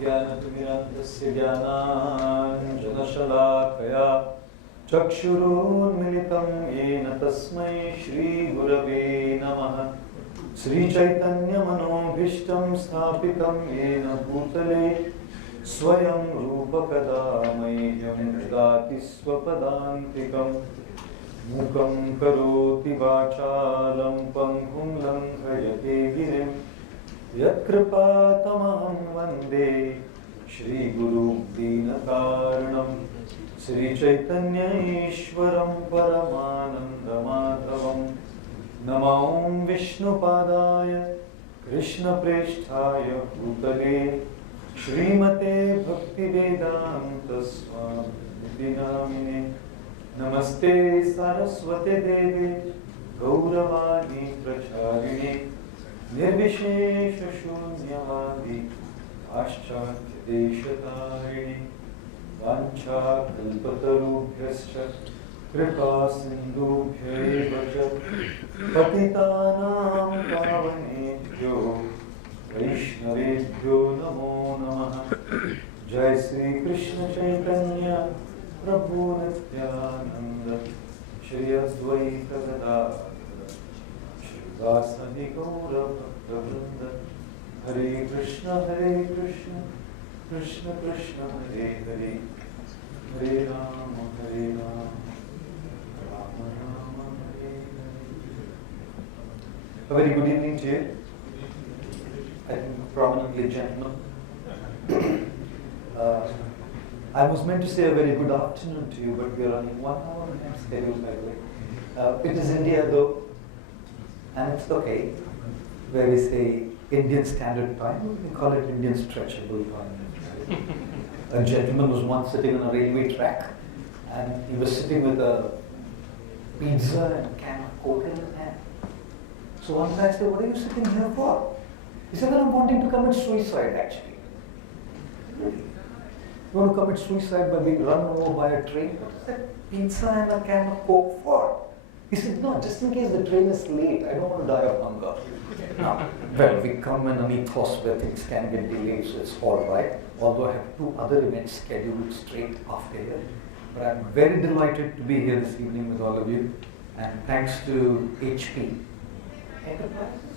ज्ञानतिमिरान्धस्य ज्ञानाञ्जनशलाकया चक्षुरुन्मिलितं येन तस्मै श्रीगुरवे नमः। श्रीचैतन्यमनोभीष्टं स्थापितं येन भूतले स्वयं रूपकदा मह्यं ददाति स्वपदान्तिकम्। मूकं करोति वाचालं पङ्गुं लङ्घयते गिरिं यत्कृपातमहं वन्दे श्रीगुरुं दीनकारणं। श्रीचैतन्यईश्वरं परमानन्दमाधवं। नमो विष्णुपादाय कृष्णप्रेष्ठाय भूतले श्रीमते भक्तिवेदान्तस्वामिनिति नामिने। नमस्ते सरस्वते देवे गौरवाणी प्रचारिणे निर्विशेषशून्यवादी पाश्चात्यदेशतारिणे। वाञ्छाकल्पतरुभ्यश्च कृपासिन्धुभ्य एव च पतितानां पावनेभ्यो वैष्णवेभ्यो नमो नमः। जय श्री कृष्ण चैतन्य प्रभु नित्यानंद श्री अद्वैत गदाधर श्रीवासदि गौर भक्तवृंद। हरे कृष्ण कृष्ण कृष्ण हरे हरे, हरे Ram Ram Ram Hare Hare. A very good evening to you. I think prominently gentlemen. I was meant to say a very good afternoon to you, but we are running 1 hour behind schedule, by the way. It is India though, and it's okay, where we say Indian Standard Time, we call it Indian Stretchable Time. A gentleman was once sitting on a railway track, and he was sitting with a pizza and a can of Coke in his hand. So one guy said, "What are you sitting here for?" He said, "Well, I'm wanting to commit suicide actually." You want to commit suicide by being run over by a train? What is that pizza and a can of Coke for? He said, "No, just in case the train is late, I don't want to die of hunger." Now, well, we come in an ethos where things can get delayed, so it's all right. Although I have 2 other events scheduled straight after here. But I'm very delighted to be here this evening with all of you. And thanks to HP Enterprises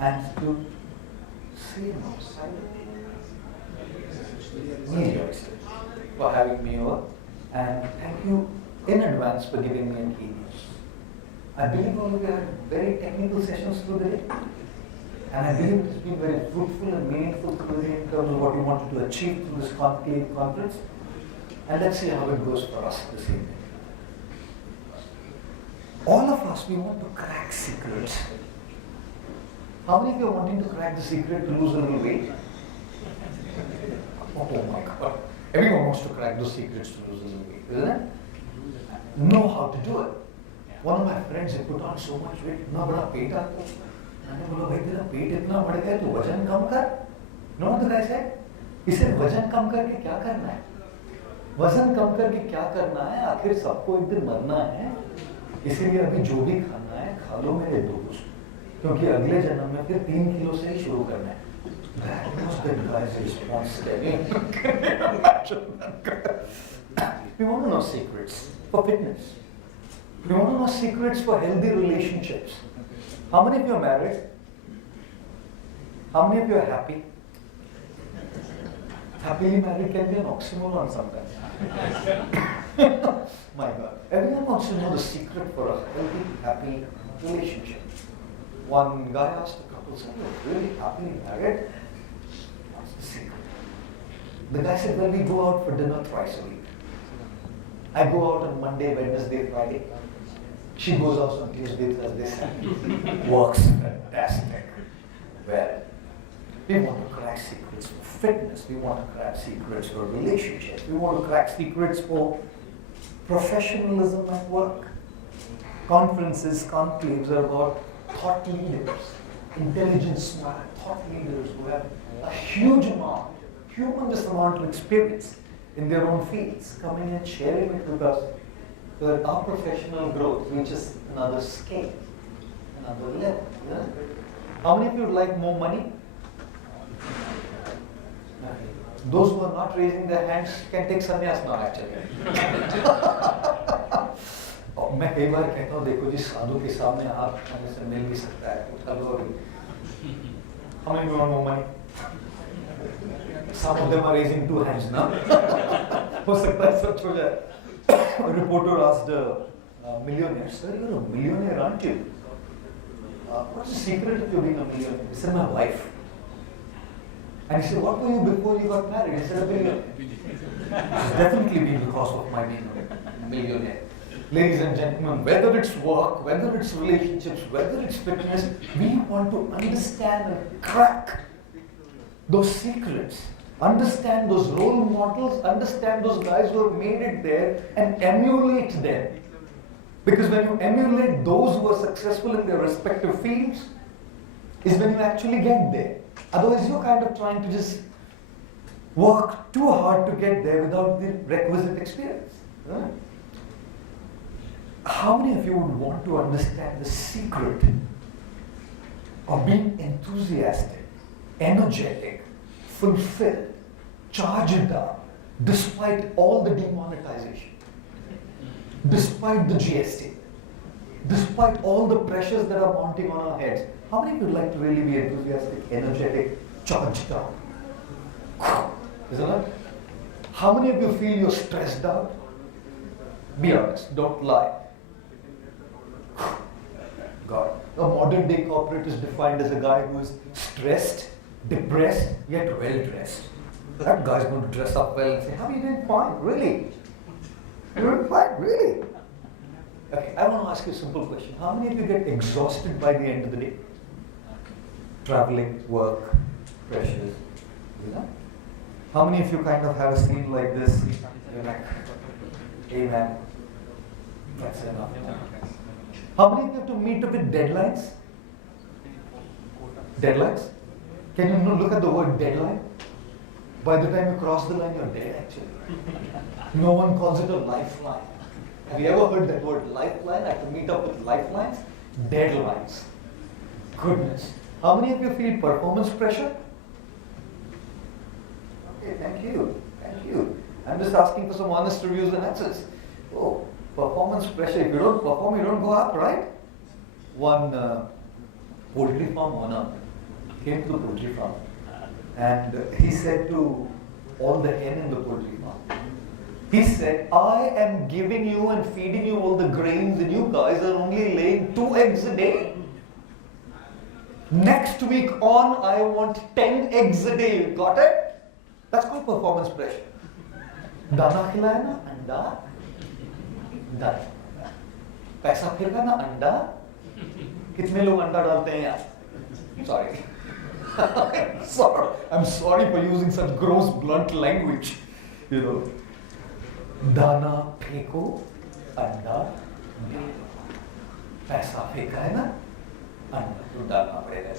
and to Cybermedia Research for having me over. And thank you in advance for giving me an keynote. I believe all of you had very technical sessions through the day. And I believe it has been very fruitful and meaningful through the day in terms of what you wanted to achieve through this conclave conference. And let's see how it goes for us this evening. All of us, we want to crack secrets. How many of you are wanting to crack the secret to lose a little weight? Oh my God. Everyone wants to crack those secrets to lose a little weight, isn't it? Know how to do it. One of my friends had put on so much weight, इतना बड़ा पेट आपको, मैंने बोला भाई तेरा पेट इतना बढ़ गया तो वजन कम कर. No, what the guy said? He said वजन कम करके क्या करना है? वजन कम करके क्या करना है? आखिर सबको एक दिन मरना है, इसीलिए अभी जो भी खाना है खा लो मेरे दोस्त, क्योंकि अगले जन्म में फिर 3 किलो से ही शुरू करना है. That was the guy's response. We want to know secrets for fitness. We want to know secrets for healthy relationships. How many of you are married? How many of you are happy? Happily married can be an oxymoron sometimes. My God. Everyone wants to know the secret for a healthy, happy relationship. One guy asked a couple, "So you're really happily married? What's the secret?" The guy said, "Well, we go out for dinner twice a week. I go out on Monday, Wednesday, Friday. She goes out on Tuesday, Thursday, Saturday. Works fantastic. Well, we want to crack secrets for fitness. We want to crack secrets for relationships. We want to crack secrets for professionalism at work. Conferences, conclaves are about thought leaders, intelligent, smart thought leaders who have a huge amount, humongous amount of experience in their own fields, coming and sharing it with us so that our professional growth reaches another scale, another level. Yeah? How many of you would like more money? Those who are not raising their hands can take sannyas now actually. मैं कई बार कहता हूँ देखो जी साधु के सामने हाथ उठाने से मिल भी सकता है, उठा लो अभी. How many people want more money? Some of them are raising 2 hands now. हो सकता है सच हो जाए. A reporter asked a millionaire, sir, you're a millionaire, aren't you? What's the secret of you being a millionaire? He said, my wife. And he said, what were you before you got married? He said, a billionaire. It's definitely been because of my being a millionaire. Ladies and gentlemen, whether it's work, whether it's relationships, whether it's fitness, we want to understand and crack those secrets. Understand those role models, understand those guys who have made it there and emulate them. Because when you emulate those who are successful in their respective fields, is when you actually get there. Otherwise, you're kind of trying to just work too hard to get there without the requisite experience. Right? How many of you would want to understand the secret of being enthusiastic, energetic, fulfilled, charged up, despite all the demonetization, despite the GST, despite all the pressures that are mounting on our heads? How many of you would like to really be enthusiastic, energetic, charged up? Isn't it? How many of you feel you're stressed out? Be honest, don't lie. God. A modern day corporate is defined as a guy who is stressed, depressed, yet well dressed. That guy's going to dress up well and say, how are you doing? Fine, really? You're doing fine, really? Okay, I want to ask you a simple question. How many of you get exhausted by the end of the day? Traveling, work, pressures, you know? How many of you kind of have a scene like this? You're like, amen. That's enough. How many of you have to meet up with deadlines? Deadlines? Can you look at the word deadline? By the time you cross the line, you're dead actually. No one calls it a lifeline. Have you ever heard that word lifeline? I have to meet up with lifelines? Deadlines. Goodness. How many of you feel performance pressure? Okay, thank you. Thank you. I'm just asking for some honest reviews and answers. Oh, performance pressure. If you don't perform, you don't go up, right? One poultry farm owner came to the poultry farm and he said to all the hen in the poultry farm, he said, I am giving you and feeding you all the grains and you guys are only laying 2 eggs a day. Next week on, I want 10 eggs a day. You got it? That's called performance pressure. Dana khilaya na, anda, dana. Paisa phirga na, anda. Kitne log anda dalte hain yaar? Sorry. I'm sorry for using such gross, blunt language. You know. Dana pheko, anda, paisa pheka hai na, anda to डालना पड़ेगा.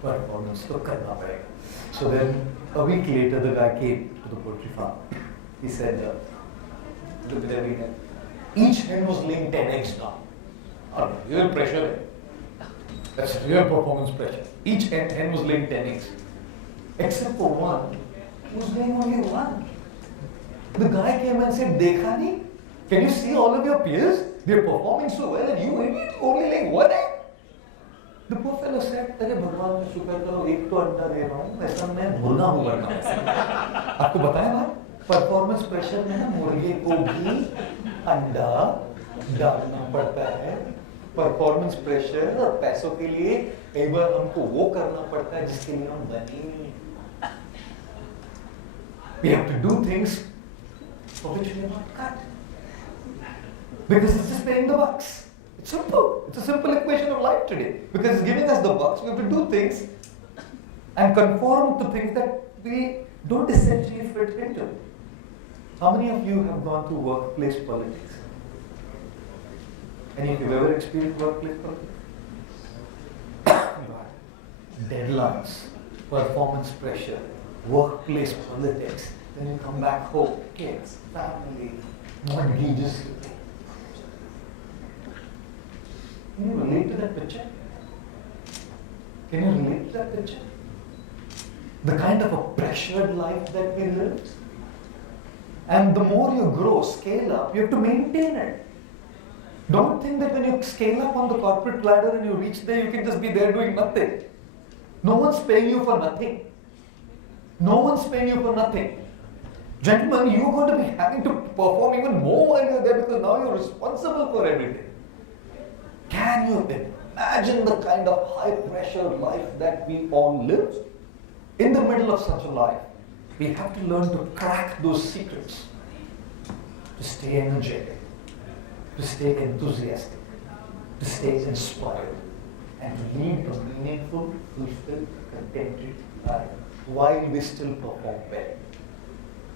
Performance तो करना पड़ेगा. So then a week later the guy came to the poultry farm. He said, look at every hen. Each hen was laying 10 eggs now. Real pressure. That's real performance pressure. Each hen was laying 10 eggs. Except for one, who was laying only 1. The guy came and said, Dekha nahi? Can you see all of your peers? They're performing so well and you idiot only laying 1 egg? The poor fellow said, अरे भगवान मैं शुक्र करो एक तो अंडा दे रहा हूँ, ऐसा मैं मुर्गा हूँ वरना. आपको बताया बात? परफॉर्मेंस प्रेशर में ना मुर्गे को भी अंडा डालना पड़ता है. परफॉर्मेंस प्रेशर और पैसों के लिए कई बार हमको वो करना पड़ता है जिसके लिए हम बने नहीं. We have to do things for which we are not cut. Because it's just paying the bucks. It's simple. It's a simple equation of life today. Because it's giving us the bucks, we have to do things and conform to things that we don't essentially fit into. How many of you have gone through workplace politics? Any of you have ever experienced workplace politics? Deadlines, performance pressure, workplace politics. Then you come back home, kids, family, mortgages. Can you relate to that picture? Can you relate to that picture? the kind of a pressured life that we live. And the more you grow, scale up, you have to maintain it. Don't think that when you scale up on the corporate ladder and you reach there, you can just be there doing nothing. No one's paying you for nothing. No one's paying you for nothing. Gentlemen, you're going to be having to perform even more while you're there because now you're responsible for everything. Can you imagine the kind of high pressure life that we all live? In the middle of such a life, we have to learn to crack those secrets, to stay energetic, to stay enthusiastic, to stay inspired, and to lead a meaningful, fulfilled, contented life while we still perform well.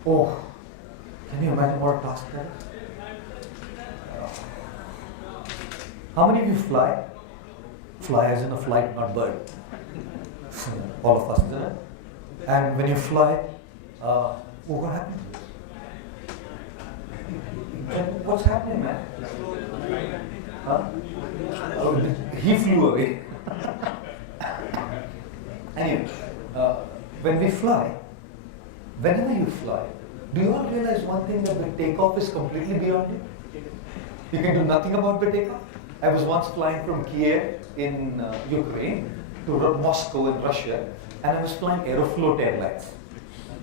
Oh, can you imagine what a task that is? How many of you fly? Fly as in a flight, not bird. All of us, isn't it? And when you fly, what happens? What's happening, man? Huh? Oh, he flew away. Anyway, when we fly, whenever you fly, do you all realize one thing, that the takeoff is completely beyond you? You can do nothing about the takeoff. I was once flying from Kiev in Ukraine to Moscow in Russia, and I was flying Aeroflot Airlines.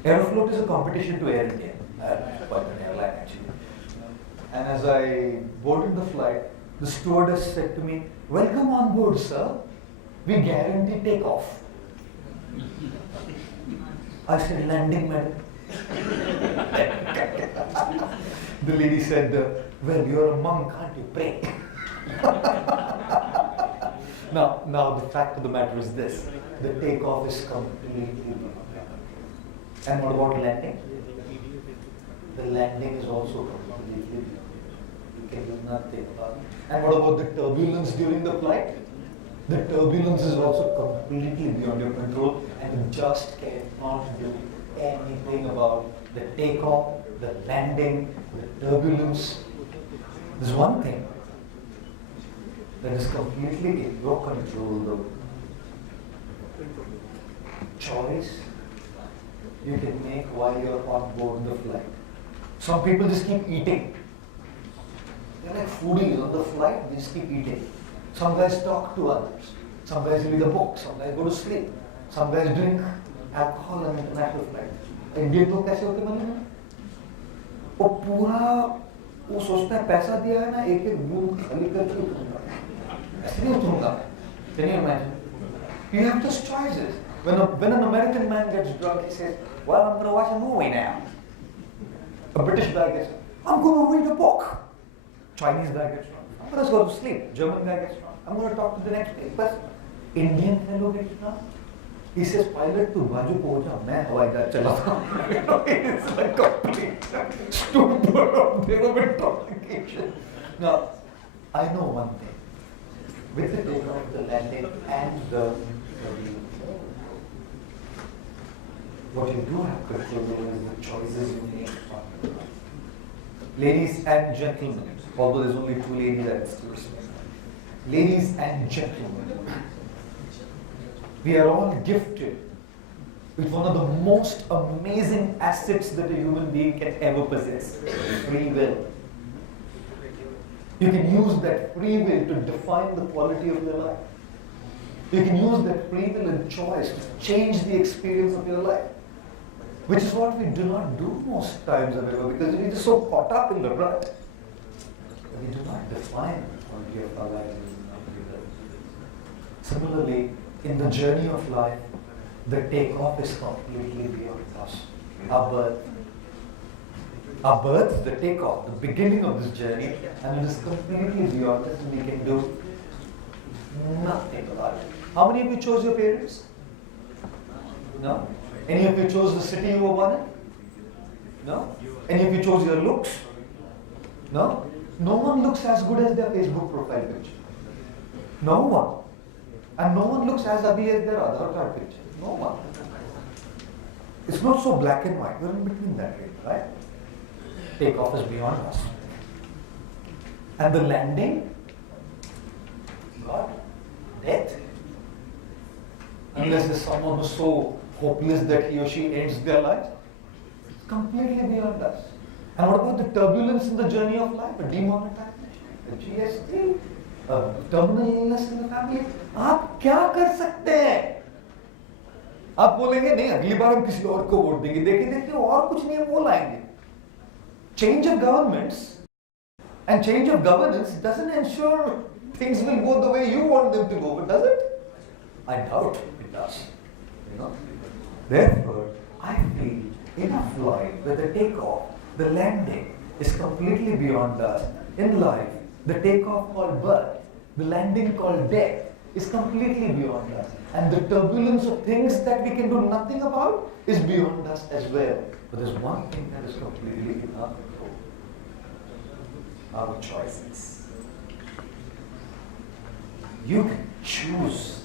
Aeroflot is a competition to Air India, quite an airline actually. And as I boarded the flight, the stewardess said to me, "Welcome on board, sir. We guarantee takeoff." I said, "Landing, madam." The lady said, "Well, you're a monk, can't you pray?" Now the fact of the matter is this: the takeoff is completely beyond. And what about landing? The landing is also completely beyond. You can do nothing about it. And what about the turbulence during the flight? The turbulence is also completely beyond your control, and you just cannot do anything about the takeoff, the landing, the turbulence. There's one thing that is completely in your control, though. Choice you can make while you're on board the flight. Some people just keep eating. They're like foodies on the flight, they just keep eating. Some guys talk to others. Some guys read a book. Some guys go to sleep. Some guys drink alcohol on international flight. Indian लोग कैसे होते मालूम है? वो पूरा वो सोचता है पैसा दिया है ना, एक एक बूंद खाली करके उठूंगा. ऐसे नहीं उठूंगा. Can you imagine? You have those choices. When an American man gets drunk, he says, "Well, I'm going to watch a movie now." A British guy gets, "I'm going to read a book." Chinese guy gets drunk, "I'm going to go to sleep." German guy gets drunk, "I'm going to talk to the next person." Indian fellow gets drunk. He says, "Pilot, tu baju ko ja, main hawai jahaz chalata." It's a complete stupor of their own intoxication. Now, I know one thing. With the takeoff, the landing, and the what you do have control over is the choices you make. Ladies and gentlemen, although there's only two ladies at this course. Ladies and gentlemen, we are all gifted with one of the most amazing assets that a human being can ever possess: free will. You can use that free will to define the quality of your life. You can use that free will and choice to change the experience of your life. Which is what we do not do most times, however, because we're just so caught up in the rut that we do not define the quality of our life. Similarly, in the journey of life, the takeoff is completely beyond us. Our birth, the takeoff, the beginning of this journey, and it is completely beyond us, and we can do nothing about it. How many of you chose your parents? No? Any of you chose the city you were born in? No? Any of you chose your looks? No? No one looks as good as their Facebook profile picture. No one. And no one looks as ugly as their Aadhaar card picture. No one. It's not so black and white. We're in between that really, right? Takeoff is beyond us. And the landing? God, death. Unless there's someone who's so hopeless that he or she ends their life? It's completely beyond us. And what about the turbulence in the journey of life? A demonetization, a GST, a terminal illness in the family. आप क्या कर सकते हैं? आप बोलेंगे नहीं अगली बार हम किसी और को वोट देंगे, देखिए और कुछ नहीं हम वो लाएंगे. Change of governments and change of governance doesn't ensure things will go the way you want them to go, but does it? I doubt it does. You know? Therefore, I feel enough life where the takeoff, the landing is completely beyond us. In life, the takeoff called birth, the landing called death is completely beyond us. And the turbulence of things that we can do nothing about is beyond us as well. But there's one thing that is completely in our control. Our choices. You can choose.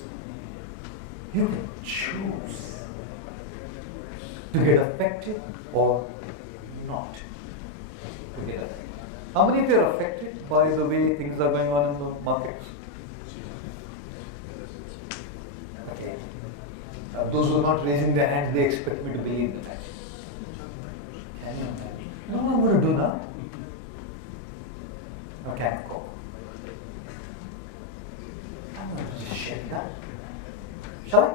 You can choose to get affected or not to get affected. How many of you are affected by the way things are going on in the markets? Okay. Those who are not raising their hands, they expect me to believe that. Can you imagine? You know what I'm going to do now? A can of Coke. I'm going to just shake that. Shall I?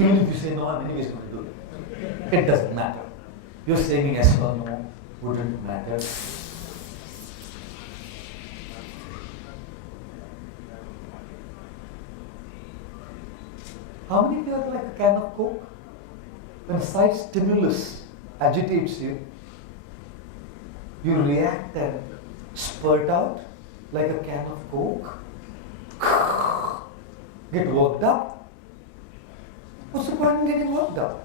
Even if you say no, I'm anyways going to do it. It doesn't matter. You're saying yes or no wouldn't matter. How many of you are like a can of Coke? When a slight stimulus agitates you, you react and spurt out like a can of Coke. Get worked up. What's the point in getting worked up?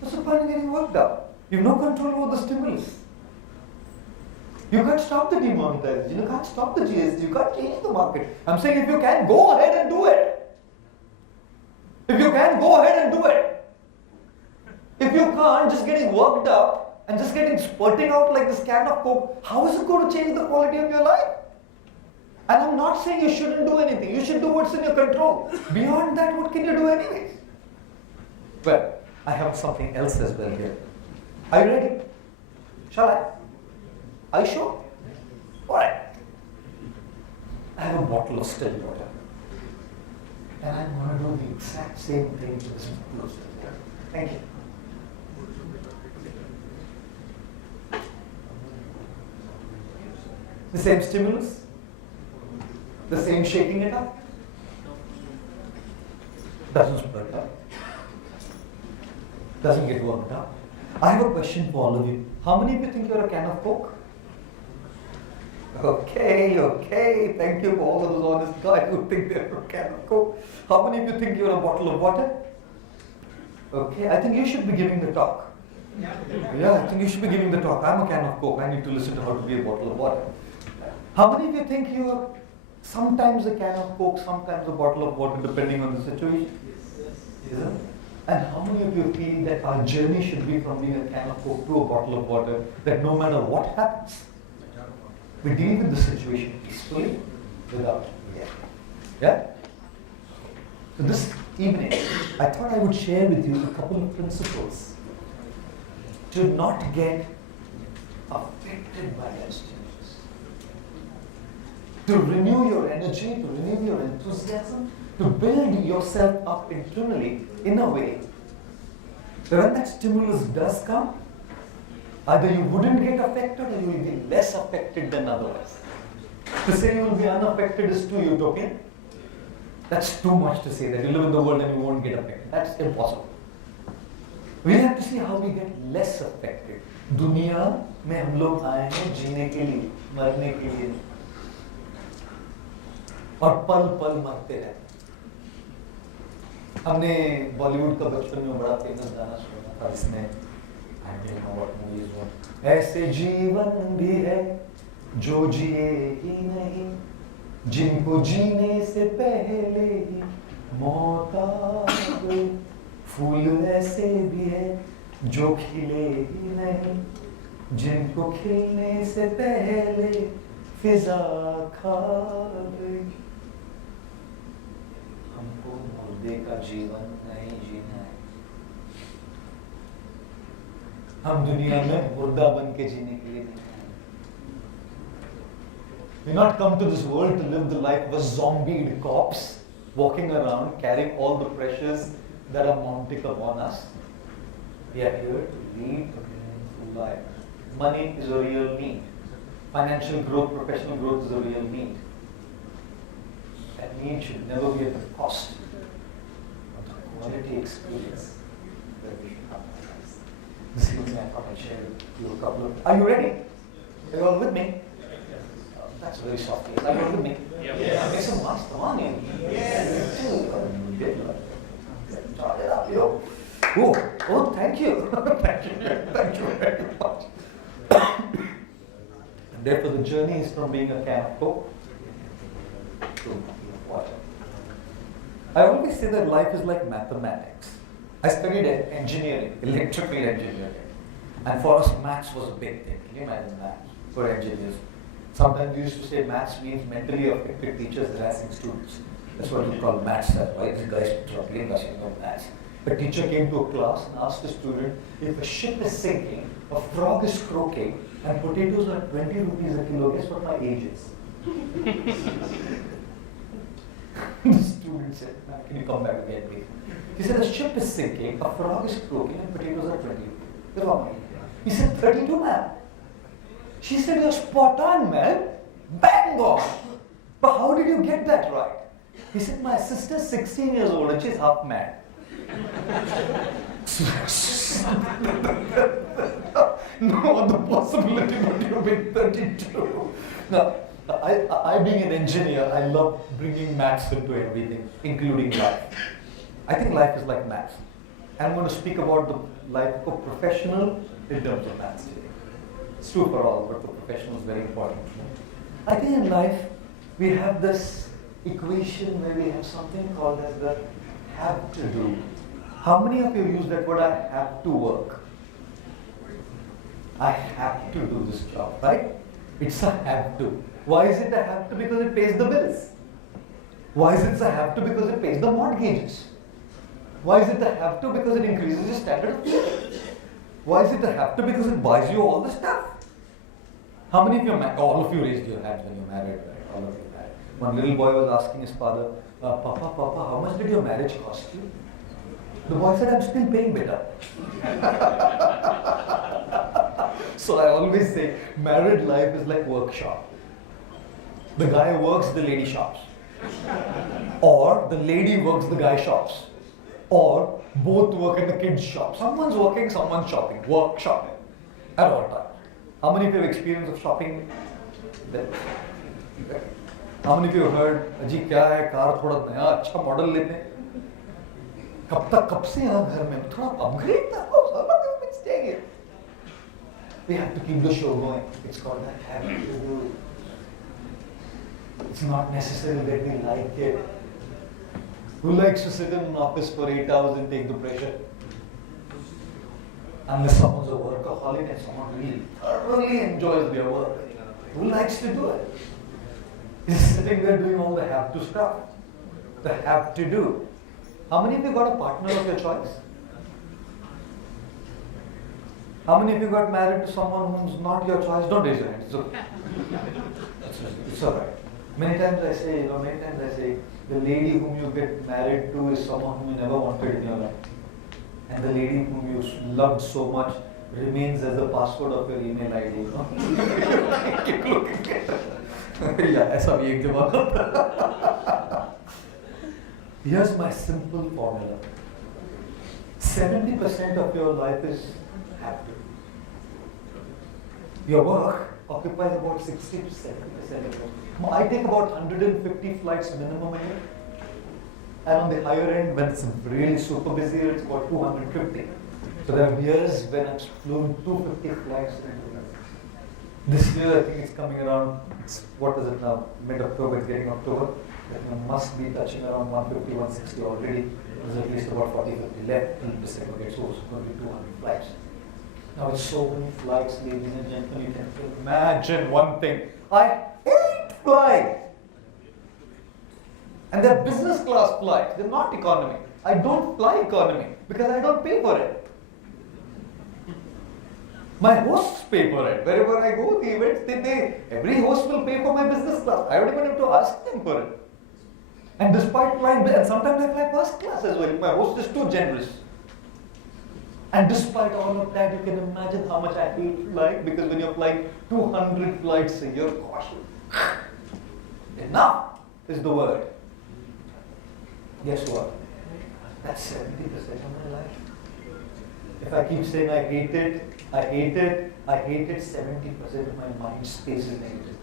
What's the point in getting worked up? You have no control over the stimulus. You can't stop the demonetization. You can't stop the GST. You can't change the market. I'm saying if you can, go ahead and do it. If you can, go ahead and do it. If you can't, just getting worked up and just getting spurting out like this can of Coke, how is it going to change the quality of your life? And I'm not saying you shouldn't do anything. You should do what's in your control. Beyond that, what can you do anyways? Well, I have something else as well here. Are you ready? Shall I? Are you sure? Alright. I have a bottle of still water. And I'm going to do the exact same thing to this bottle of still water. Thank you. The same stimulus? The same shaking it up? Doesn't spurt up. Doesn't get worked up. I have a question for all of you. How many of you think you're a can of Coke? Okay. Thank you for all of those honest guys who think they're a can of Coke. How many of you think you're a bottle of water? Okay, I think you should be giving the talk. Yeah, I think you should be giving the talk. I'm a can of Coke. I need to listen to how to be a bottle of water. How many of you think you're sometimes a can of Coke, sometimes a bottle of water, depending on the situation? Isn't it? And how many of you feel that our journey should be from being a can of Coke to a bottle of water, that no matter what happens, we deal with the situation peacefully, without reacting? Yeah? So this evening, I thought I would share with you a couple of principles to not get affected by that stimulus. To renew your energy, to renew your enthusiasm, to build yourself up internally in a way that when that stimulus does come, either you wouldn't get affected or you will be less affected than otherwise. To say you will be unaffected is too utopian. That's too much to say, that you live in the world and you won't get affected. That's impossible. We have to see how we get less affected. दुनिया में हम लोग आए हैं जीने के लिए, मरने के लिए, और पल पल मरते रहते। हमने बॉलीवुड का बचपन में बड़ा फेमस गाना सुना था, इसमें I don't know what movie is what. ऐसे जीवन भी है जो जिए ही नहीं, जिनको जीने से पहले ही मौत आ गई। फूल ऐसे भी है जो खिले ही नहीं, जिनको खिलने से पहले फिजा खा गई। हमको मुर्दे का जीवन नहीं जीना है। हम दुनिया में मुर्दा बन के जीने के लिए नहीं आए। We not come to this world to live the life of a zombied corpse, walking around carrying all the pressures that are mounting upon us. We are here to lead a meaningful life. Money is a real need. Financial growth, professional growth is a real need. That need should never be at the cost of the quality experience that we should have in our lives. This evening I thought I'd share with you a couple of... Are you ready? Are you all with me? That's very soft. Are you all with me? Yeah. Make some noise. Come on in. Yes. Start it up, yo. Oh, thank you. Thank you very much. And therefore the journey is from being a can of Coke to water. I always say that life is like mathematics. I studied engineering, electrical engineering. And for us, maths was a big thing. Can you imagine maths for engineers? Sometimes we used to say maths means mentally affected teachers harassing students. That's what we call maths. Why these guys troubling us, maths. A teacher came to a class and asked a student, if a ship is sinking, a frog is croaking, and potatoes are 20 rupees a kilo, guess what my age is? The student said, can you come back again, please? He said, a ship is sinking, a frog is croaking, and potatoes are 20 rupees. Guess what my age is? He said, 32, ma'am. She said, you're spot on, man. Bang on. But how did you get that right? He said, my sister's 16 years old and she's half mad. No other possibility but you being 32. Now, I being an engineer, I love bringing maths into everything, including life. I think life is like maths. And I'm going to speak about the life of a professional in terms of maths today. It's true for all, but for professionals, very important. I think in life, we have this equation where we have something called as the have to do. How many of you use that word, I have to work? I have to do this job, right? It's a have to. Why is it a have to? Because it pays the bills. Why is it a have to? Because it pays the mortgages. Why is it a have to? Because it increases your standard of living. Why is it a have to? Because it buys you all the stuff. How many of you, all of you raised your hands when you married, right? All of you married. One little boy was asking his father, Papa, how much did your marriage cost you? The boy said, I'm still paying better. So I always say, married life is like workshop. The guy works, the lady shops. Or the lady works, the guy shops. Or both work and the kids shop. Someone's working, someone's shopping. Work, shopping. At all times. How many of you have experience of shopping? How many of you have heard, Aji, kya hai, car thoda naya, acha model lete hain? कब से यहाँ घर में थोड़ा upgrade the house. How long have you been staying here? We have to keep the show going. It's called that have to do. It's not necessary that we like it. Who likes to sit in an office for 8 hours and take the pressure? Unless someone's a workaholic and someone really thoroughly enjoys their work. Who likes to do it? Is sitting there doing all the have to stuff. The have to do. How many of you got a partner of your choice? How many of you got married to someone who's not your choice? Don't raise your hands. It's okay. It's alright. Many times I say, the lady whom you get married to is someone whom you never wanted in your life. And the lady whom you loved so much remains as the password of your email ID. Keep looking at her. Yeah, ऐसा भी एक जवाब. Here's my simple formula. 70% of your life is have to. Your work occupies about 60 to 70% of it. I take about 150 flights minimum a year. And on the higher end, when it's really super busy, it's about 250. So there are years when I've flown 250 flights. This year, I think it's coming around, what is it now? Mid-October, it's getting October. It must be touching around 150, 160 already. There's at least about 40, 50 left till December gets over, so it's going to be 200 flights. Now with so many flights, ladies and gentlemen, you can imagine one thing. I hate flying. And they're business class flights, they're not economy. I don't fly economy because I don't pay for it. My hosts pay for it. Wherever I go, the events, every host will pay for my business class. I don't even have to ask them for it. And despite flying, and sometimes I fly first class as well, if my host is too generous. And despite all of that, you can imagine how much I hate flying, because when you're flying 200 flights a year, gosh, enough is the word. Guess what? That's 70% of my life. If I keep saying I hate it, 70% of my mind space is negative.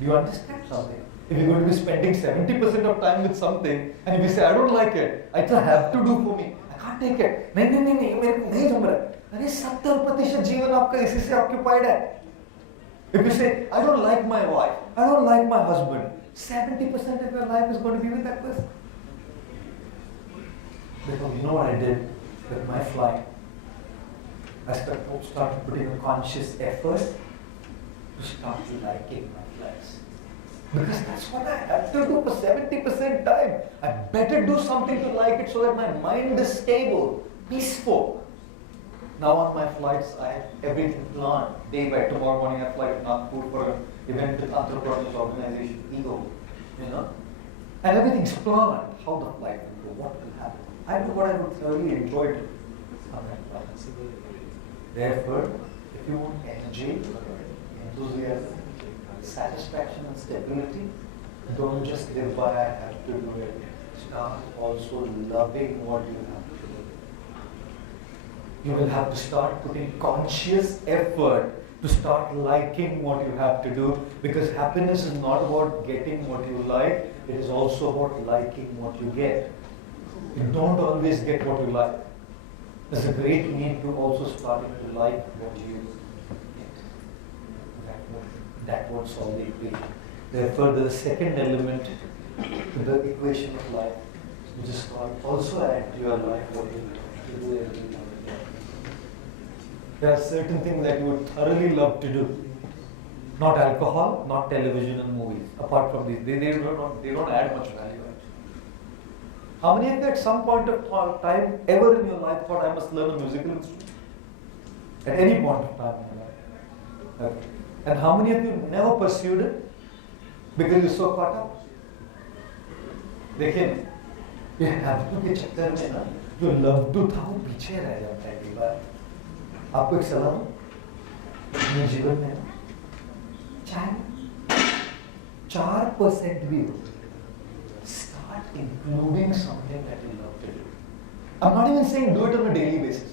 Do you understand something? If you're going to be spending 70% of time with something, and if you say, I don't like it, it's a have to do for me, I can't take it. नहीं, ये मेरे को नहीं जम रहा है. अरे 70% जीवन आपका इसी से occupied है. If you say, I don't like my wife, I don't like my husband, 70% of your life is going to be with that person. Because you know what I did with my flight? I started putting a conscious effort to start liking my flights. Because that's what I have to do for 70% time. I better do something to like it so that my mind is stable, peaceful. Now on my flights, I have everything planned. Day by tomorrow morning, I fly to Nagpur for an event with Entrepreneurs Organization, EGO, and everything's planned. How the flight will go, what will happen. I do what I would thoroughly enjoy to on that flight. Therefore, if you want energy, enthusiasm, satisfaction and stability, don't just live by I have to do it. Start also loving what you have to do. You will have to start putting conscious effort to start liking what you have to do, because happiness is not about getting what you like, it is also about liking what you get. You don't always get what you like. There's a great need to also start to like what you get. That won't solve the equation. Therefore, the second element to the equation of life, which is called also add to your life what you do every now and then. There are certain things that you would thoroughly love to do. Not alcohol, not television and movies. Apart from these, they don't add much value. How many of you at some point of time ever in your life thought I must learn a musical instrument? At any point of time in your life. Okay. And how many of you never pursued it because you're so caught up? देखिए, ये have to के चक्कर में ना जो love to था वो पीछे रह जाता है कई बार. आपको एक सलाह दूं, अपने जीवन में ना चाहे 4% भी हो, including something that you love to do. I'm not even saying do it on a daily basis.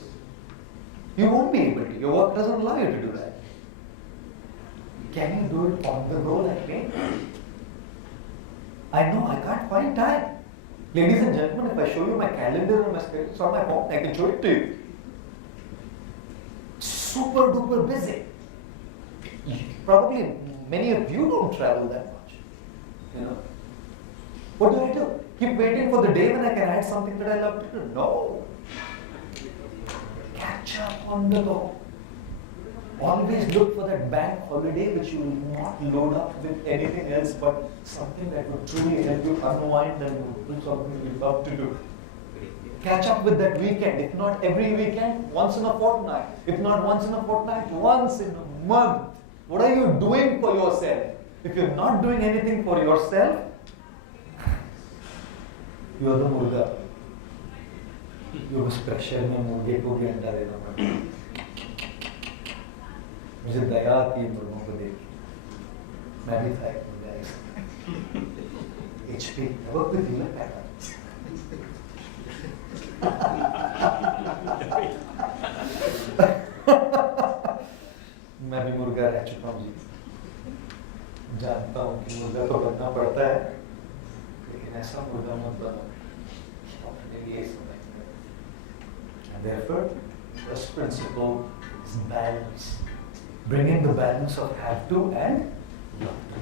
You won't be able to. Your work doesn't allow you to do that. Can you do it on the go like me? I know I can't find time. Ladies and gentlemen, if I show you my calendar and my schedule, it's on my phone, I can show it to you. Super duper busy. Probably many of you don't travel that much. What do? Keep waiting for the day when I can add something that I love to do. No. Catch up on the go. Always look for that bank holiday which you will not load up with anything else but something that will truly help you unwind and do something you love to do. Catch up with that weekend. If not every weekend, once in a fortnight. If not once in a fortnight, once in a month. What are you doing for yourself? If you're not doing anything for yourself, you are the murga. You उस pressure में मुर्गे को भी अंडा देना पड़ता है. मुझे दया आती है मुर्गों को देख के. मैं भी था एक मुर्गा. HP. I work with human patterns. मैं भी मुर्गा रह चुका हूँ जी. जानता हूँ कि मुर्गा तो बनना पड़ता है, लेकिन ऐसा मुर्गा मत बनो. And therefore, first principle is balance. Bringing the balance of have to and love to.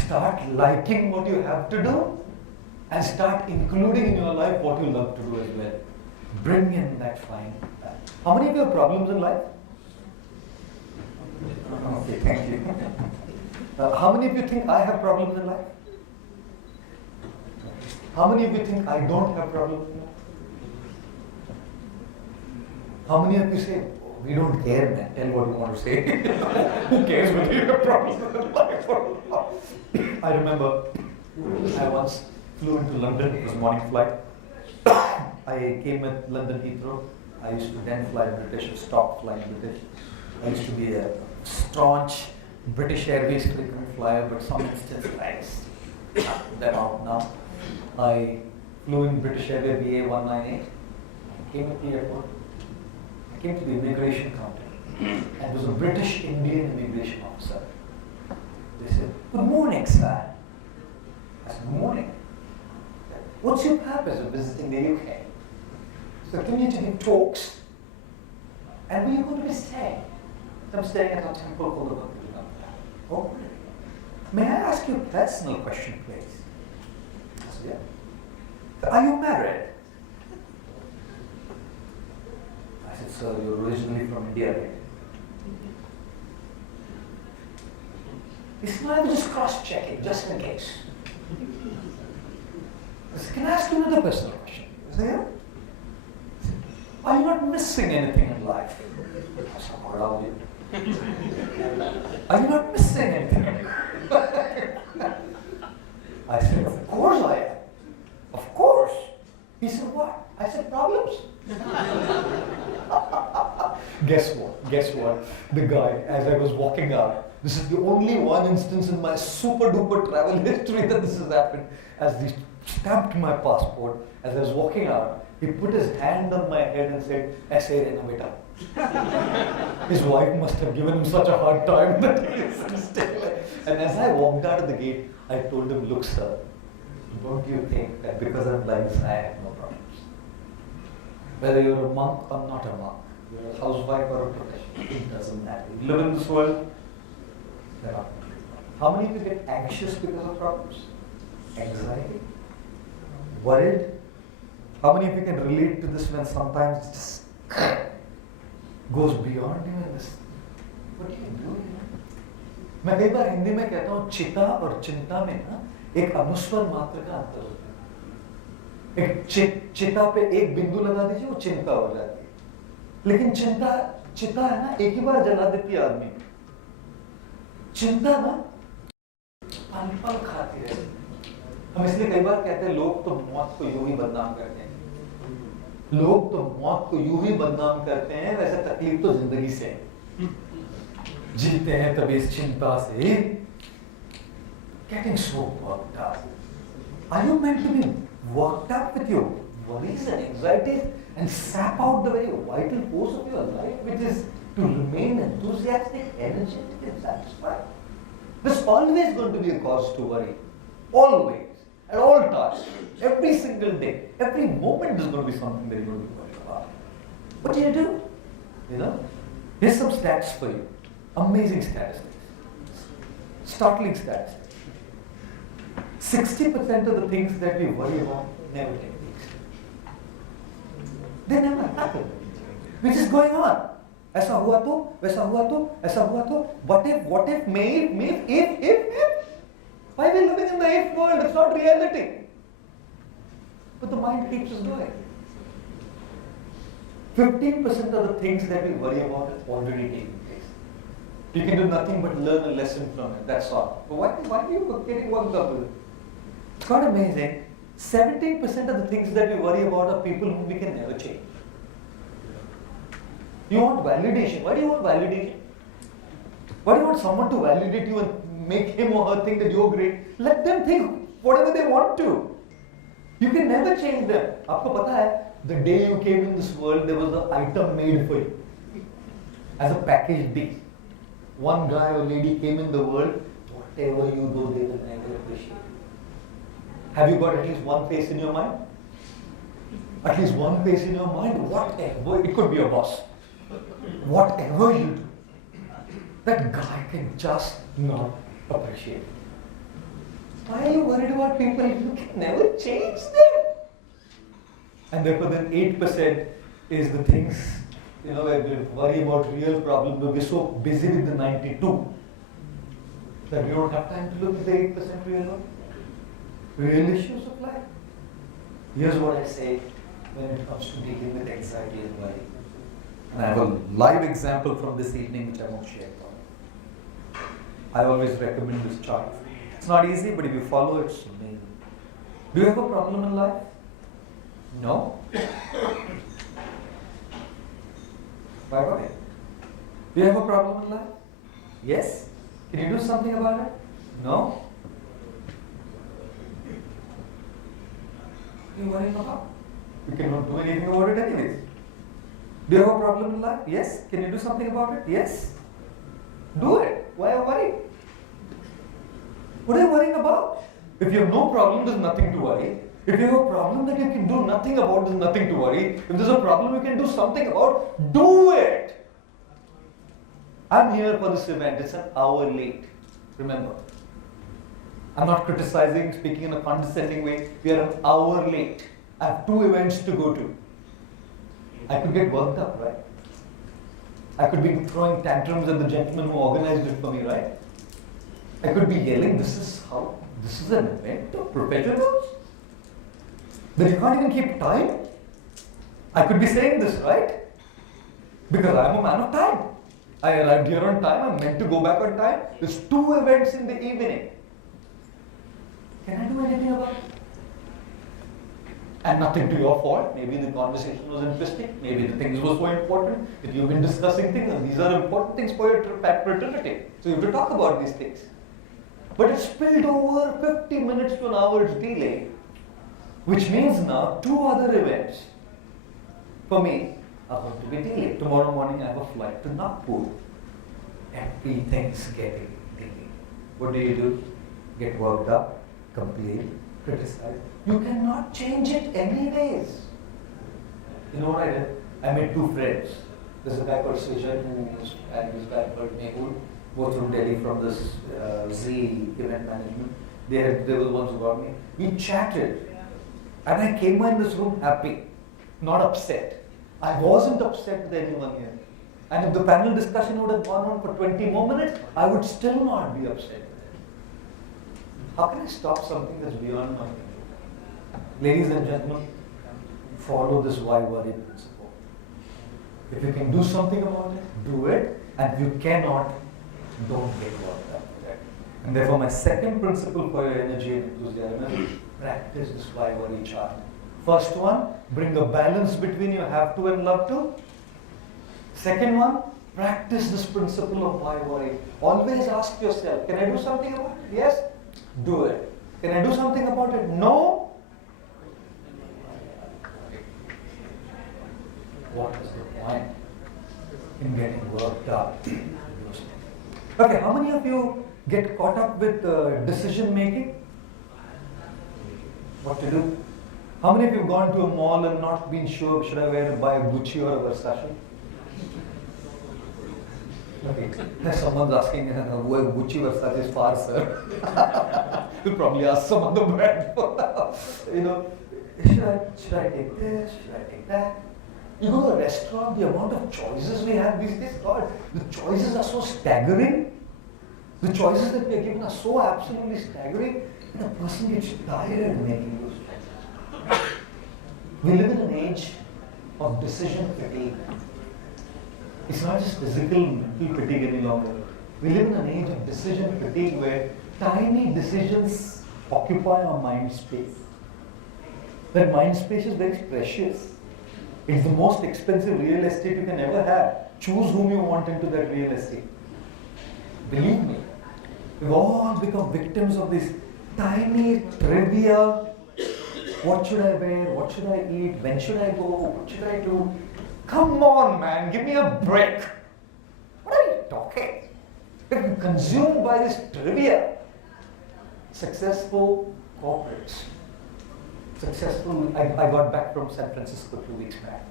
Start liking what you have to do and start including in your life what you love to do as well. Bring in that fine balance. How many of you have problems in life? Okay, thank you. How many of you think I have problems in life? How many of you think I don't have problems in life? How many of you say, oh, we don't care, man, tell what you want to say. Who cares whether you have problems with life or not? I remember I once flew into London, it was a morning flight. I came at London Heathrow. I used to then fly British and stop flying British. I used to be a staunch British Airways frequent flyer, but some instances I cut them out now. I flew in British Airways BA 198. I came to the airport. I came to the immigration counter, and there was a British Indian immigration officer. They said, "Good morning, sir." I said, "Good morning. What's your purpose of visiting the UK?" So can you give talks? And where are you going to be staying? So I'm staying at a temple called the Motivational. Oh, may I ask you a personal question, please? I said, yeah. Are you married? I said, sir, you're originally from India, right? He said, no, I was just cross-checking, just in case. I said, can I ask you another personal question? I said, yeah. Are you not missing anything in life? I said, what are you? Are you not missing anything? I said, of course I am. Of course. He said, what? I said, problems. Guess what? Guess what? The guy, as I was walking out, this is the only one instance in my super duper travel history that this has happened. As he stamped my passport, as I was walking out, he put his hand on my head and said, "Aise rehna beta." His wife must have given him such a hard time that he is still. And as I walked out of the gate, I told him, look, sir, don't you think that because I'm blind, I have no problems? Whether you're a monk or not a monk, you're a housewife or a professional, it doesn't matter. You live in this world, there are problems. How many of you get anxious because of problems? Anxiety? Worried? How many of you can relate to this when sometimes it just goes beyond you and this? What do you do? मैं कई बार हिंदी में कहता हूँ चिता और चिंता में ना एक अनुस्वर मात्र का अंतर होता है। एक चिता पे एक बिंदु लगा दीजिए वो चिंता हो जाती है। लेकिन चिता है ना एक ही बार जला देती है आदमी। चिंता ना पल पल खाती रहती है। हम इसलिए कई बार कहते हैं लोग तो मौत को यूं ही बदनाम करते हैं। लोग तो मौत को यूं ही बदनाम करते हैं, वैसे तकलीफ तो जिंदगी से है। जीते हैं तभी इस चिंता से। Getting so worked up. Are you meant to be worked up with your worries and anxieties and sap out the very vital force of your life, which is to remain enthusiastic, energetic, and satisfied? There's always going to be a cause to worry. Always. At all times. Every single day. Every moment there's going to be something that you're going to be worried about. What do you do? You know? Here's some stats for you. Amazing statistics. Startling statistics. 60% of the things that we worry about never take place. They never happen. Which is going on. ऐसा हुआ तो, वैसा हुआ तो, ऐसा हुआ तो, what if, may, if. Why are we living in the if world? It's not reality. But the mind keeps us going. 15% of the things that we worry about is already taking place. You can do nothing but learn a lesson from it, that's all. But why are you getting worked up with it? It's quite amazing. 17% of the things that we worry about are people whom we can never change. You want validation. Why do you want validation? Why do you want someone to validate you and make him or her think that you're great? Let them think whatever they want to. You can never change them. आपको पता है, the day you came in this world, there was an item made for you as a package deal. One guy or lady came in the world, whatever you do, they will never appreciate. Have you got at least one face in your mind? At least one face in your mind? Whatever. It could be your boss. Whatever you do, that guy can just not appreciate it. Why are you worried about people? You can never change them. And therefore, then 8% is the things, where we worry about real problems, but we're so busy with the 92 that we don't have time to look at the 8% real issues of life. Here's what I say when it comes to dealing with anxiety and worry. And I have a live example from this evening which I won't share. I always recommend this chart. It's not easy, but if you follow it, it's amazing. Do you have a problem in life? No? Why would I? Do you have a problem in life? Yes? Can you do something about it? No? What are you worrying about? You cannot do anything about it anyways. Do you have a problem in life? Yes? Can you do something about it? Yes? Do it. Why are you worried? What are you worrying about? If you have no problem, there's nothing to worry. If you have a problem that you can do nothing about, there's nothing to worry. If there's a problem you can do something about, do it. I'm here for this event. It's an hour late. Remember. I'm not criticizing, speaking in a condescending way. We are an hour late. I have 2 events to go to. I could get worked up, right? I could be throwing tantrums at the gentleman who organized it for me, right? I could be yelling, this is an event of professionals? That you can't even keep time? I could be saying this, right? Because I'm a man of time. I arrived here on time, I'm meant to go back on time. There's 2 events in the evening. Can I do anything about it? And nothing to your fault. Maybe the conversation was interesting. Maybe the things were so important that you've been discussing things and these are important things for your fraternity. So you have to talk about these things. But it spilled over 50 minutes to an hour's delay, which means now 2 other events for me are going to be delayed. Tomorrow morning I have a flight to Nagpur. Everything's getting delayed. What do? Get worked up, complain, criticize. You cannot change it anyways. You know what I did? I made 2 friends. There's a guy called Sujan and this guy called Mehul, both from Delhi from this Z event management. They were the ones who got me. We chatted. And I came in this room happy, not upset. I wasn't upset with anyone here. And if the panel discussion would have gone on for 20 more minutes, I would still not be upset. How can I stop something that's beyond my control? Ladies and gentlemen, follow this why worry principle. If you can do something about it, do it. And if you cannot, don't get worked up. And therefore my second principle for your energy and enthusiasm, practice this why worry chart. First one, bring a balance between you have to and love to. Second one, practice this principle of why worry. Always ask yourself, can I do something about it? Yes? Do it. Can I do something about it? No? What is the point in getting worked up? Okay, how many of you get caught up with decision making? What to do? How many of you have gone to a mall and not been sure, should I buy a Gucci or a Versace? Okay, someone's asking, where Gucci Versace is far, sir. You'll probably ask some other brand for that. Should I take this? Should I take that? You go to a restaurant, the amount of choices we have these days, God, the choices are so staggering. The choices that we are given are so absolutely staggering, and a person gets tired making those choices. We live in an age of decision fatigue. It's not just physical, mental fatigue any longer. We live in an age of decision fatigue where tiny decisions occupy our mind space. That mind space is very precious. It's the most expensive real estate you can ever have. Choose whom you want into that real estate. Believe me, we've all become victims of this tiny trivia. What should I wear? What should I eat? When should I go? What should I do? Come on, man, give me a break. What are you talking? We're consumed by this trivia. Successful corporates. I got back from San Francisco 2 weeks back.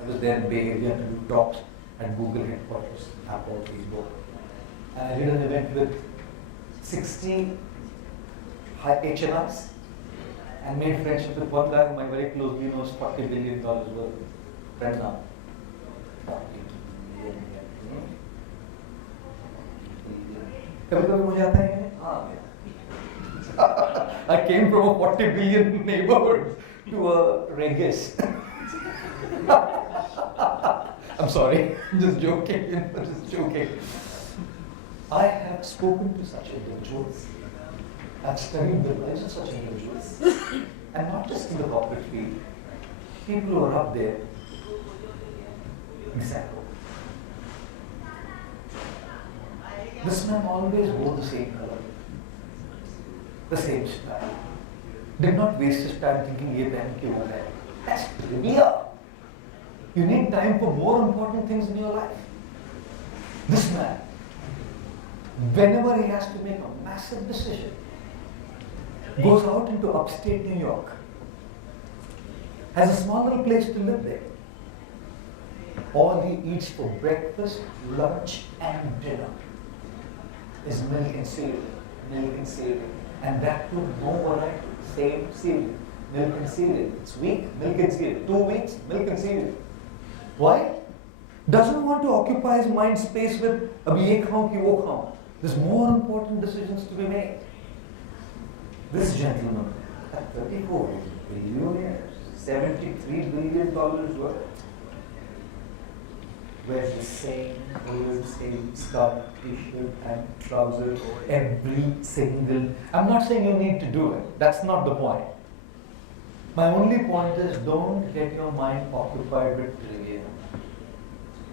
I was there in Bay Area to do talks at Google headquarters, Apple, Facebook. And I did an event with 60 HNIs and made friendship with one guy whom I very closely knows $40 billion worth. Friend now. 40 billion. कभी-कभी मुझे आता है हाँ I came from a 40 billion neighborhood to a Regis. I'm sorry, just joking, just joking. I have spoken to such individuals. I've studied the lives of such individuals. And not just in the corporate field. People who are up there. Example. This man always wore the same color. The same style. Did not waste his time thinking, ye pehan ke wo hai. That's trivia. You need time for more important things in your life. This man, whenever he has to make a massive decision, goes out into upstate New York, has a small little place to live there. All he eats for breakfast, lunch, and dinner is milk and cereal, milk and cereal. And that too, no variety, same cereal, milk and cereal. It's week, milk and cereal. 2 weeks, milk and cereal. Why? Doesn't want to occupy his mind space with abhi ye khaun ki wo khaun. There's more important decisions to be made. This gentleman at 34 is a billionaire, $73 billion worth. Wears the same clothes, same skirt, t-shirt, and trousers, every single. I'm not saying you need to do it. That's not the point. My only point is don't get your mind occupied with trivia.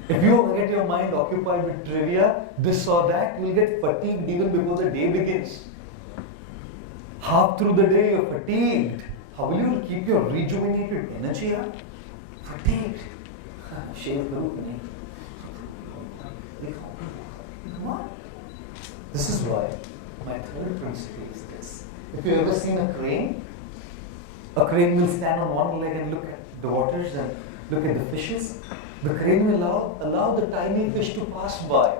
If you get your mind occupied with trivia, this or that, you'll get fatigued even before the day begins. Half through the day, you're fatigued. How will you keep your rejuvenated energy up? Fatigued. Shave the roof. Come on. This is why my third principle is this. If you ever seen a crane will stand on one leg and look at the waters and look at the fishes. The crane will allow the tiny fish to pass by.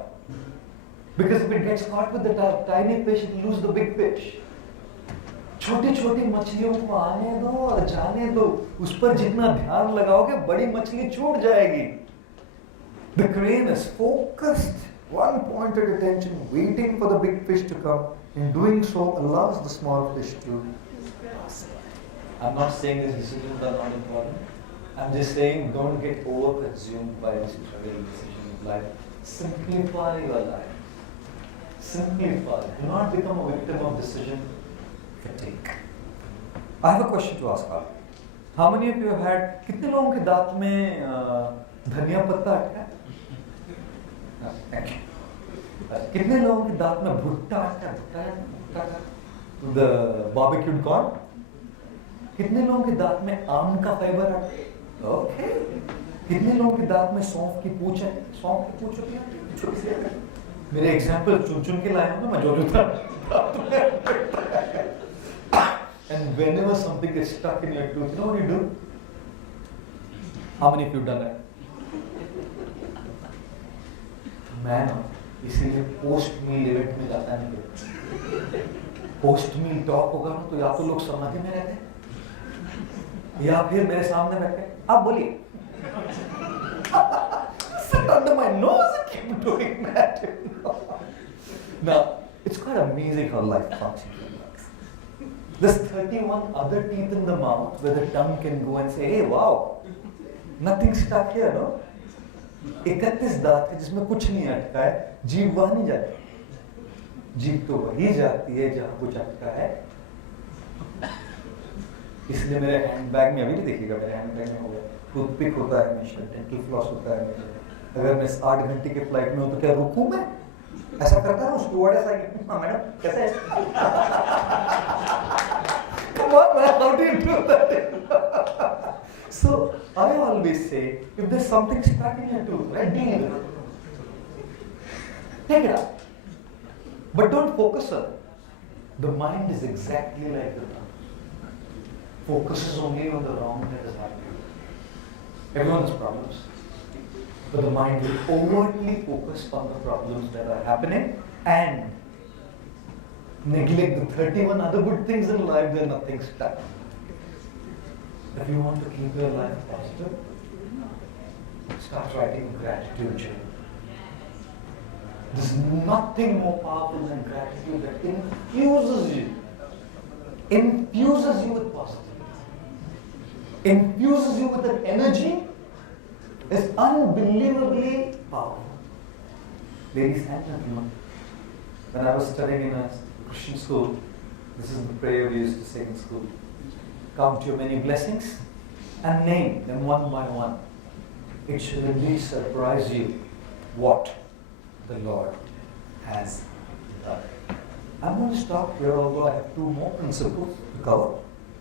Because if it gets caught with the tiny fish, it will lose the big fish. छोटी छोटी मछलियों को आने दो और जाने दो. उस पर जितना ध्यान लगाओगे, बड़ी मछली छूट जाएगी. The crane is focused, one pointed attention, waiting for the big fish to come. In doing so, allows the small fish to pass by. I'm not saying these decisions are not important. I'm just saying don't get over-consumed by this trivial decision in life. Simplify your life. Simplify. Do not become a victim of decision fatigue. I have a question to ask you. How many of you have had, कितने लोगों के दांत में धनिया पत्ता अटका है? Thank you. कितने लोगों के दांत में भुट्टा अटका है? The barbecued corn? कितने लोगों के दांत में आम का फाइबर अटका है? Okay. कितने लोगों के दांत में सौंफ की पूंछ है? सौंफ की पूंछ होती है? छोटी सी। मेरे एग्जाम्पल चुन के लाया हूँ ना मैं जो And whenever something gets stuck in your tooth, you know what you do? How many of you have done that? मैं ना इसीलिए पोस्ट मील इवेंट में जाता नहीं. पोस्ट मील टॉक होगा ना तो या तो लोग समाधि में रहते हैं या फिर मेरे सामने बैठ के आप बोलिए. Sit under my nose and keep doing that. Now, it's quite amazing how life functions. There's 31 other teeth in the mouth where the tongue can go and say, hey, wow, nothing's stuck here, no? 31 दांत है जिसमें कुछ नहीं अटका है, जीभ वहां नहीं जाती. जीभ तो वही जाती है जहां कुछ अटका है. इसलिए मेरे हैंडबैग में अभी भी देखिएगा मेरे हैंडबैग में होगा टूथपिक होता है हमेशा, डेंटल फ्लॉस होता है हमेशा. अगर मैं 8 घंटे के फ्लाइट में हूं तो क्या रुकूं मैं? ऐसा करता हूँ स्टूवर्डेस आएगी, हाँ मैडम कैसे है? Come on man, how do you do that? So I always say, if there's something stuck in your tooth, right, deal with it. Take it out. But don't focus on it. The mind is exactly like the tongue. Focuses only on the wrong that is happening. Everyone has problems. But the mind will overtly focus on the problems that are happening and neglect the 31 other good things in life where nothing stuck. If you want to keep your life positive, start writing gratitude journal. There's nothing more powerful than gratitude that infuses you with positivity. infuses you with an energy, is unbelievably powerful. Ladies and gentlemen, when I was studying in a Christian school, this is the prayer we used to say in school. Count your many blessings and name them one by one. It should indeed surprise you what the Lord has done. I'm going to stop here, although I have 2 more principles to cover,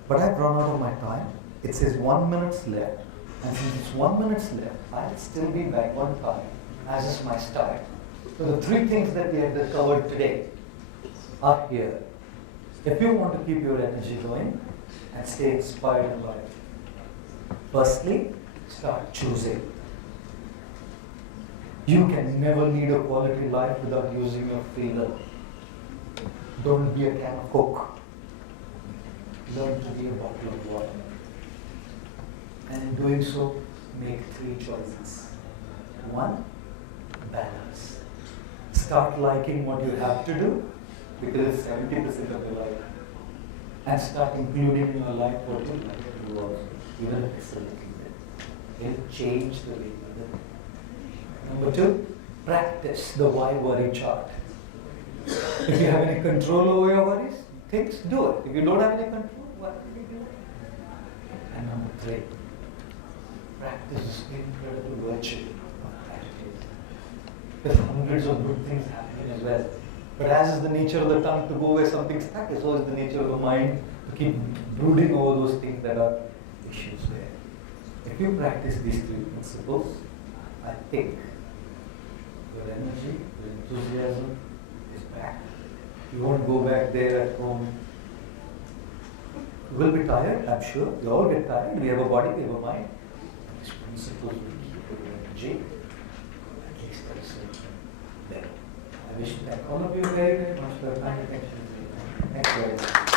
but I've run out of my time. It says 1 minute left, and since it's 1 minute left, I'll still be back on time, as is my style. So the 3 things that we have covered today are here. If you want to keep your energy going and stay inspired in life, firstly, start choosing. You can never lead a quality life without using your free will. Don't be a can of Coke. Learn to be a bottle of water. And in doing so, make 3 choices. 1, balance. Start liking what you have to do, because it's 70% of your life. And start including in your life what you like to do also, even if it's a little bit. It'll change the way you live. Number 2, practice the why worry chart. If you have any control over your worries, things, do it. If you don't have any control, what will you do? And number 3, practice this incredible virtue of gratitude. There's hundreds of good things happening as well. But as is the nature of the tongue to go where something's stuck, so is the nature of the mind to keep brooding over those things that are issues there. If you practice these 3 principles, I think your energy, your enthusiasm is back. You won't go back there at home. You will be tired, I'm sure. You all get tired. We have a body, we have a mind. These principles will keep your energy at least there. I wish to thank all of you very, very much for your kind attention. Thank you very much.